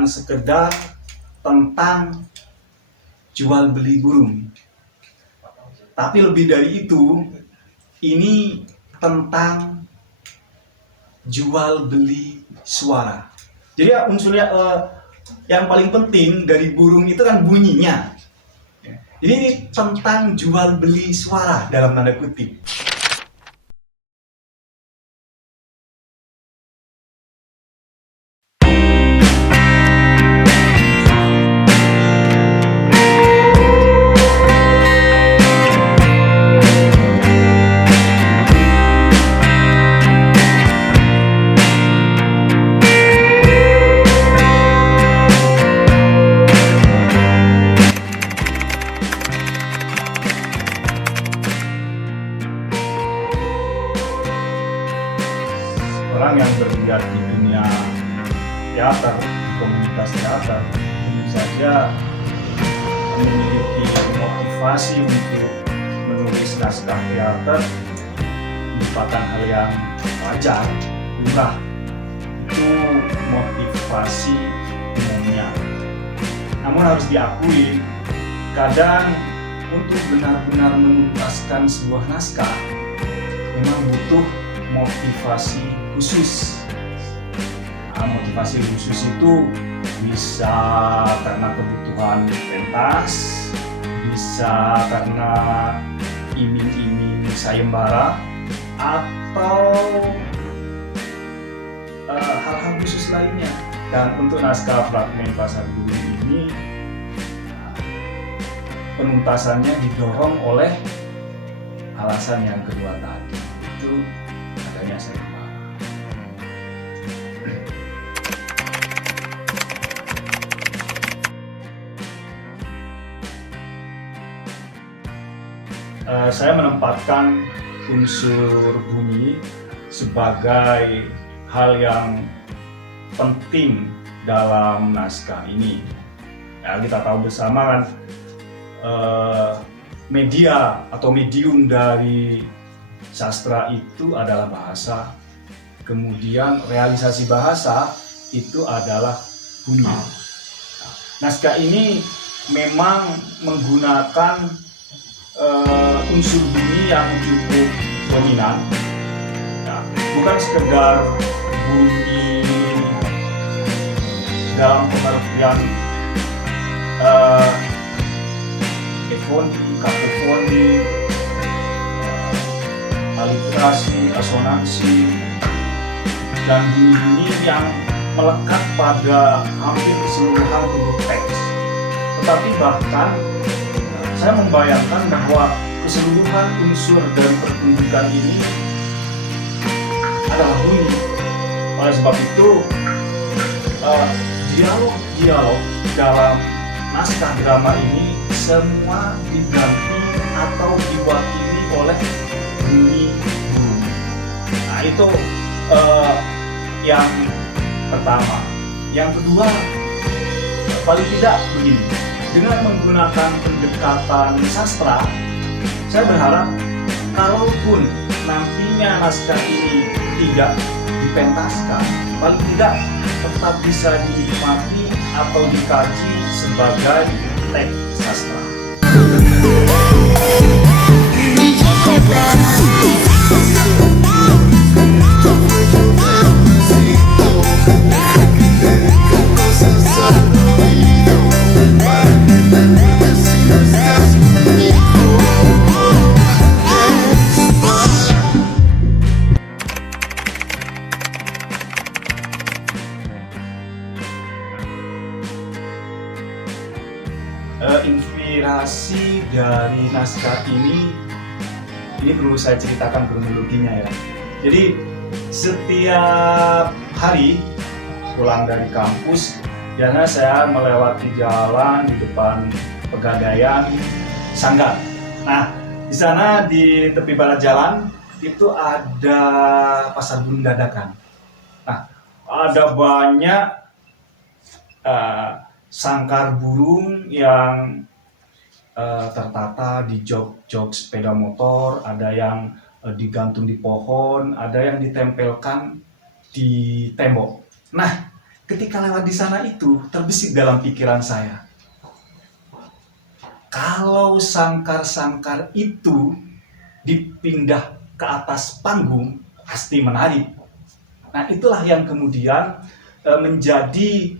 bukan sekedar tentang jual beli burung, tapi lebih dari itu, ini tentang jual beli suara. Jadi unsurnya yang paling penting dari burung itu kan bunyinya. Jadi ini tentang jual beli suara dalam tanda kutip. Orang yang bergerak di dunia teater, komunitas teater, tentu saja memiliki motivasi untuk menulis naskah teater merupakan hal yang wajar, lumrah. Itu motivasi umumnya. Namun harus diakui, kadang untuk benar-benar menuntaskan sebuah naskah memang butuh motivasi khusus. Motivasi khusus itu bisa karena kebutuhan pentas, bisa karena iming-iming sayembara, atau hal-hal khusus lainnya. Dan untuk naskah Fragmen Pasar Bumi ini, penuntasannya didorong oleh alasan yang kedua tadi, itu adanya sayembara. Saya menempatkan unsur bunyi sebagai hal yang penting dalam naskah ini. Ya, kita tahu bersama kan media atau medium dari sastra itu adalah bahasa, kemudian realisasi bahasa itu adalah bunyi. Naskah ini memang menggunakan unsur bunyi yang cukup dominan, nah, bukan sekedar bunyi dalam pengertian efoni, kakofoni, aliterasi, asonansi, dan bunyi-bunyi yang melekat pada hampir keseluruhan tubuh teks. Tetapi bahkan saya membayangkan bahwa keseluruhan unsur dari pertunjukan ini adalah bunyi. Oleh sebab itu, dialog-dialog dalam naskah drama ini semua diganti atau diwakili oleh bunyi burung. Nah, itu yang pertama. Yang kedua, paling tidak begini. Dengan menggunakan pendekatan sastra, saya berharap kalaupun nantinya naskah ini tidak dipentaskan, paling tidak tetap bisa dinikmati atau dikaji sebagai teks sastra. Inspirasi dari naskah ini perlu saya ceritakan kronologinya ya. Jadi setiap hari pulang dari kampus, biasanya saya melewati jalan di depan Pegadaian Sanggar. Nah, di sana di tepi barat jalan itu ada pasar burung dadakan. Nah, ada banyak sangkar burung yang tertata di jok-jok sepeda motor, ada yang digantung di pohon, ada yang ditempelkan di tembok. Nah, ketika lewat di sana itu terbesit dalam pikiran saya, kalau sangkar-sangkar itu dipindah ke atas panggung pasti menarik. Nah, itulah yang kemudian menjadi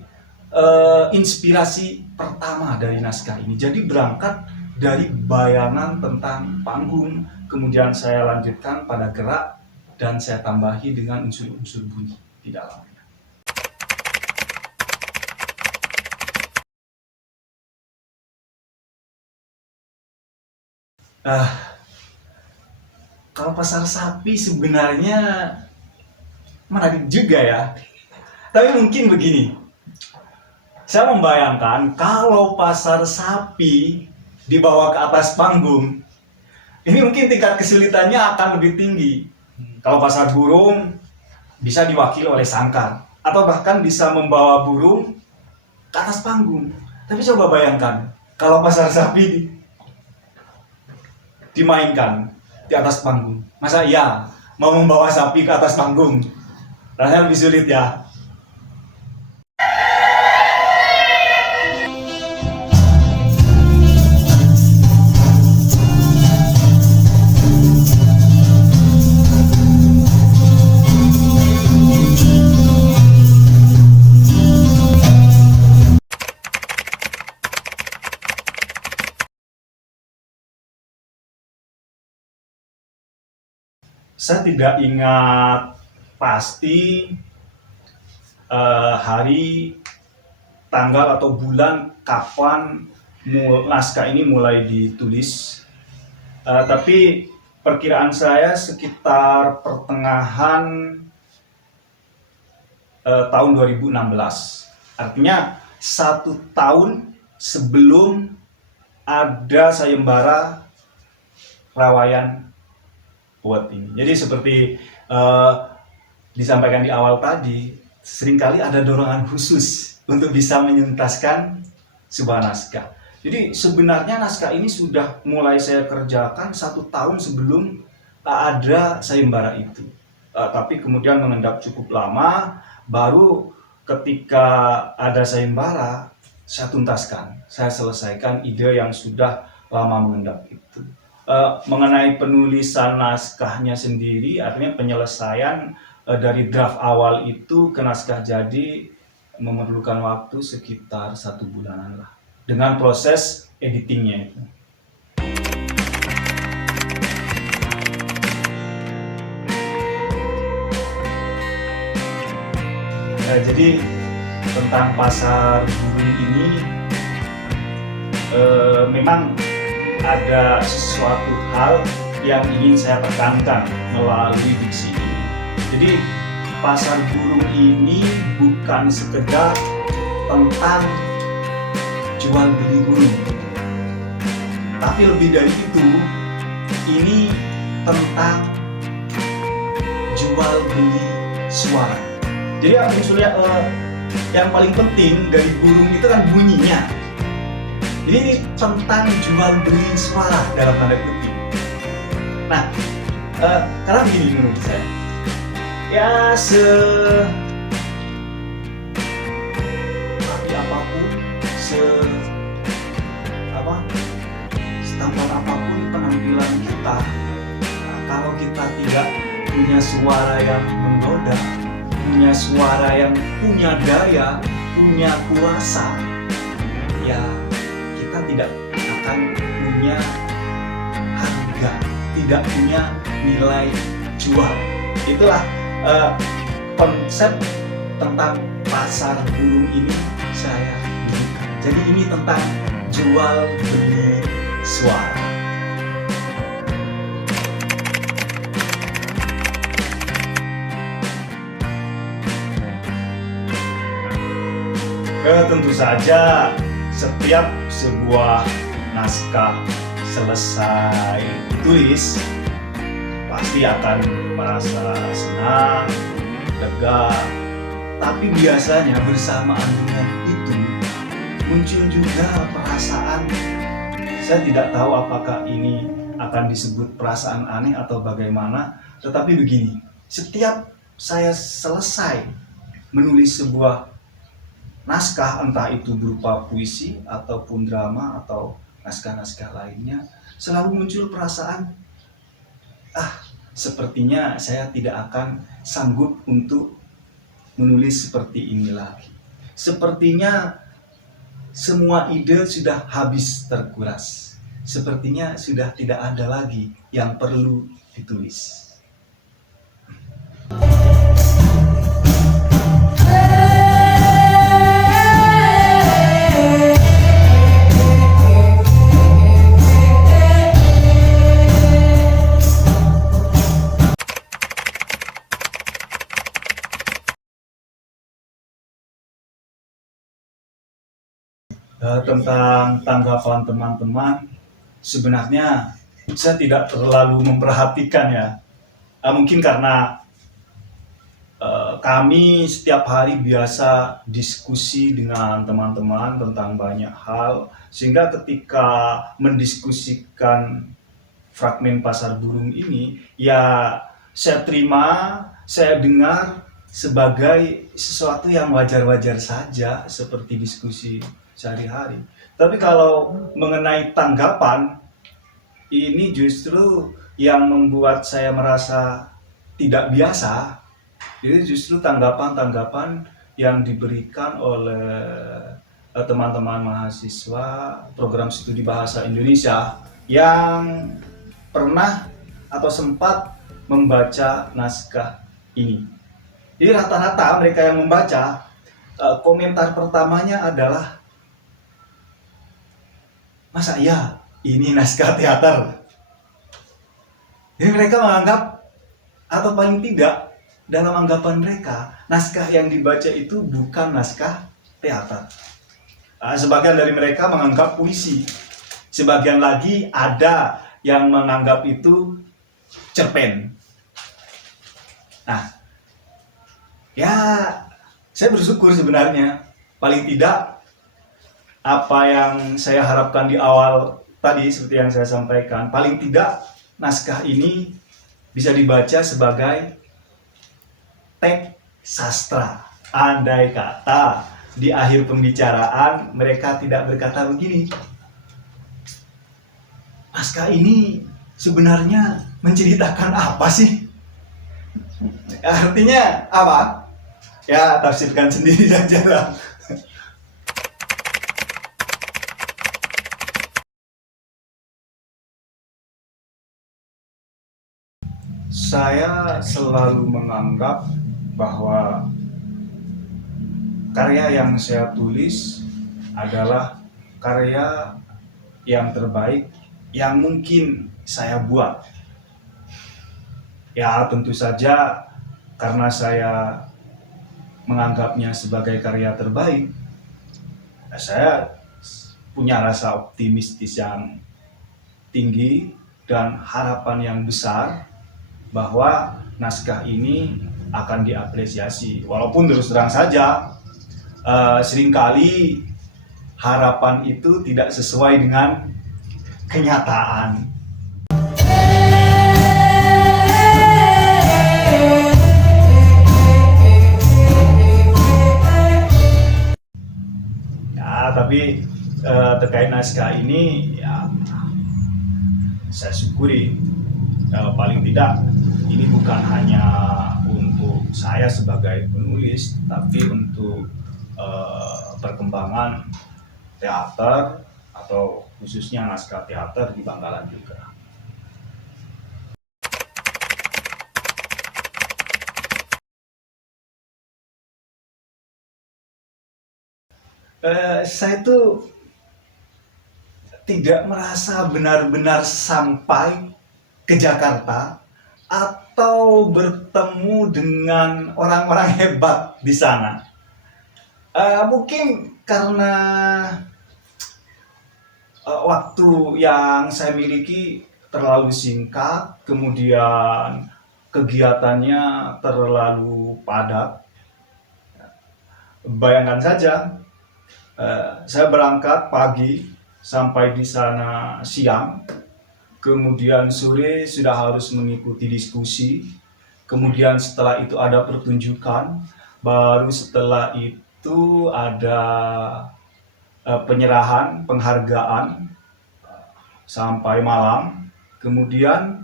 inspirasi pertama dari naskah ini. Jadi berangkat dari bayangan tentang panggung, kemudian saya lanjutkan pada gerak dan saya tambahi dengan unsur-unsur bunyi di dalamnya. Kalau pasar sapi sebenarnya menarik juga ya. Tapi mungkin begini, saya membayangkan kalau pasar sapi dibawa ke atas panggung, ini mungkin tingkat kesulitannya akan lebih tinggi. Kalau pasar burung bisa diwakili oleh sangkar, atau bahkan bisa membawa burung ke atas panggung. Tapi coba bayangkan, kalau pasar sapi dimainkan di atas panggung, masa iya mau membawa sapi ke atas panggung? Rasanya lebih sulit ya. Saya tidak ingat pasti hari, tanggal atau bulan kapan naskah ini mulai ditulis. Tapi perkiraan saya sekitar pertengahan tahun 2016. Artinya 1 tahun sebelum ada sayembara Rawayan Award ini. Jadi seperti disampaikan di awal tadi, seringkali ada dorongan khusus untuk bisa menyentaskan sebuah naskah. Jadi sebenarnya naskah ini sudah mulai saya kerjakan 1 tahun sebelum ada sayembara itu. Tapi kemudian mengendap cukup lama, baru ketika ada sayembara saya tuntaskan, saya selesaikan ide yang sudah lama mengendap itu. Mengenai penulisan naskahnya sendiri, artinya penyelesaian dari draft awal itu ke naskah jadi memerlukan waktu sekitar 1 bulanan lah, dengan proses editingnya itu. Jadi tentang pasar burung ini memang ada sesuatu hal yang ingin saya tekankan melalui diksi ini. Jadi pasar burung ini bukan sekedar tentang jual beli burung, tapi lebih dari itu, ini tentang jual beli suara. Jadi yang paling penting dari burung itu kan bunyinya. Jadi ini tentang jual beli suara dalam tanda kutip. Nah, karena begini menurut saya, ya tapi apapun, setampil apapun penampilan kita, nah, kalau kita tidak punya suara yang menggoda, punya suara yang punya daya, punya kuasa, ya kita tidak akan punya harga, tidak punya nilai jual. Itulah konsep tentang pasar burung ini saya berikan. Jadi ini tentang jual beli suara. Tentu saja setiap sebuah naskah selesai ditulis pasti akan merasa senang, lega. Tapi biasanya bersamaan dengan itu muncul juga perasaan, saya tidak tahu apakah ini akan disebut perasaan aneh atau bagaimana, tetapi begini, setiap saya selesai menulis sebuah naskah, entah itu berupa puisi ataupun drama atau naskah-naskah lainnya, selalu muncul perasaan, sepertinya saya tidak akan sanggup untuk menulis seperti ini lagi. Sepertinya semua ide sudah habis terkuras. Sepertinya sudah tidak ada lagi yang perlu ditulis. Tentang tanggapan teman-teman, sebenarnya saya tidak terlalu memperhatikan ya. Mungkin karena kami setiap hari biasa diskusi dengan teman-teman tentang banyak hal, sehingga ketika mendiskusikan fragmen Pasar Burung ini, ya saya terima, saya dengar sebagai sesuatu yang wajar-wajar saja, seperti diskusi sehari-hari. Tapi kalau mengenai tanggapan, ini justru yang membuat saya merasa tidak biasa. Jadi justru tanggapan-tanggapan yang diberikan oleh teman-teman mahasiswa program studi bahasa Indonesia yang pernah atau sempat membaca naskah ini. Jadi rata-rata mereka yang membaca, komentar pertamanya adalah, masa iya ini naskah teater? Jadi mereka menganggap, atau paling tidak dalam anggapan mereka, naskah yang dibaca itu bukan naskah teater. Sebagian dari mereka menganggap puisi. Sebagian lagi ada yang menganggap itu cerpen. Nah, ya saya bersyukur sebenarnya. Paling tidak apa yang saya harapkan di awal tadi, seperti yang saya sampaikan, paling tidak naskah ini bisa dibaca sebagai teks sastra. Andai kata di akhir pembicaraan mereka tidak berkata begini, naskah ini sebenarnya menceritakan apa sih? Artinya apa? Ya tafsirkan sendiri saja lah. Saya selalu menganggap bahwa karya yang saya tulis adalah karya yang terbaik yang mungkin saya buat. Ya tentu saja karena saya menganggapnya sebagai karya terbaik, saya punya rasa optimistis yang tinggi dan harapan yang besar bahwa naskah ini akan diapresiasi. Walaupun terus terang saja, seringkali harapan itu tidak sesuai dengan kenyataan. Ya, tapi terkait naskah ini, ya saya syukuri. Paling tidak ini bukan hanya untuk saya sebagai penulis, tapi untuk perkembangan teater atau khususnya naskah teater di Bangkalan juga. Saya tuh tidak merasa benar-benar sampai ke Jakarta atau bertemu dengan orang-orang hebat di sana. Mungkin karena waktu yang saya miliki terlalu singkat, kemudian kegiatannya terlalu padat. Bayangkan saja, saya berangkat pagi, sampai di sana siang, kemudian sore sudah harus mengikuti diskusi, kemudian setelah itu ada pertunjukan, baru setelah itu itu ada penyerahan, penghargaan sampai malam, kemudian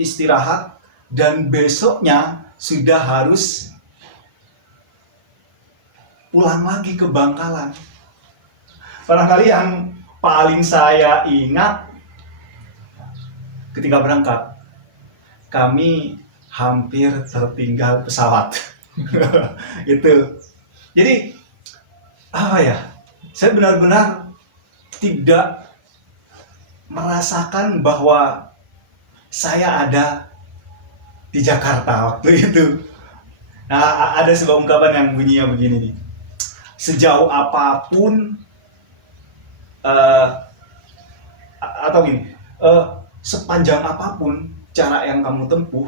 istirahat, dan besoknya sudah harus pulang lagi ke Bangkalan. Barangkali yang paling saya ingat ketika berangkat, kami hampir tertinggal pesawat. Itu. Jadi apa ya? Saya benar-benar tidak merasakan bahwa saya ada di Jakarta waktu itu. Nah, ada sebuah ungkapan yang bunyinya begini nih. Sejauh apapun atau gini, sepanjang apapun cara yang kamu tempuh,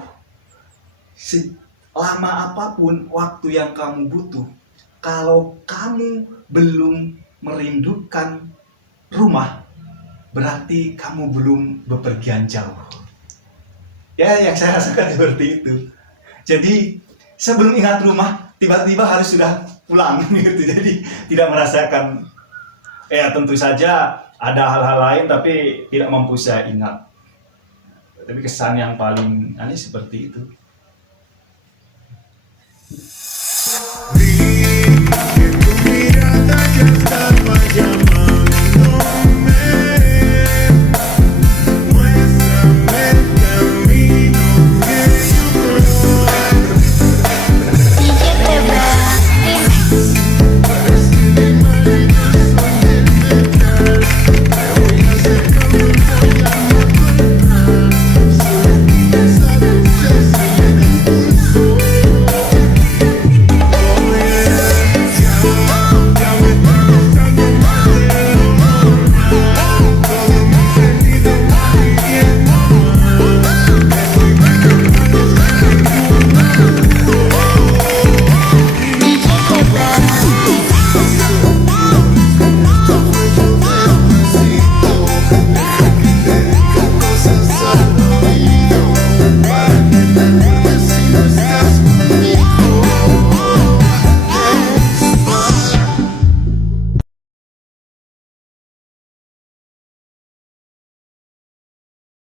selama apapun waktu yang kamu butuh, kalau kamu belum merindukan rumah, berarti kamu belum bepergian jauh. Ya, yang saya rasakan seperti itu. Jadi sebelum ingat rumah, tiba-tiba harus sudah pulang gitu. Jadi tidak merasakan. Ya tentu saja ada hal-hal lain, tapi tidak mampu saya ingat. Tapi kesan yang paling aneh seperti itu.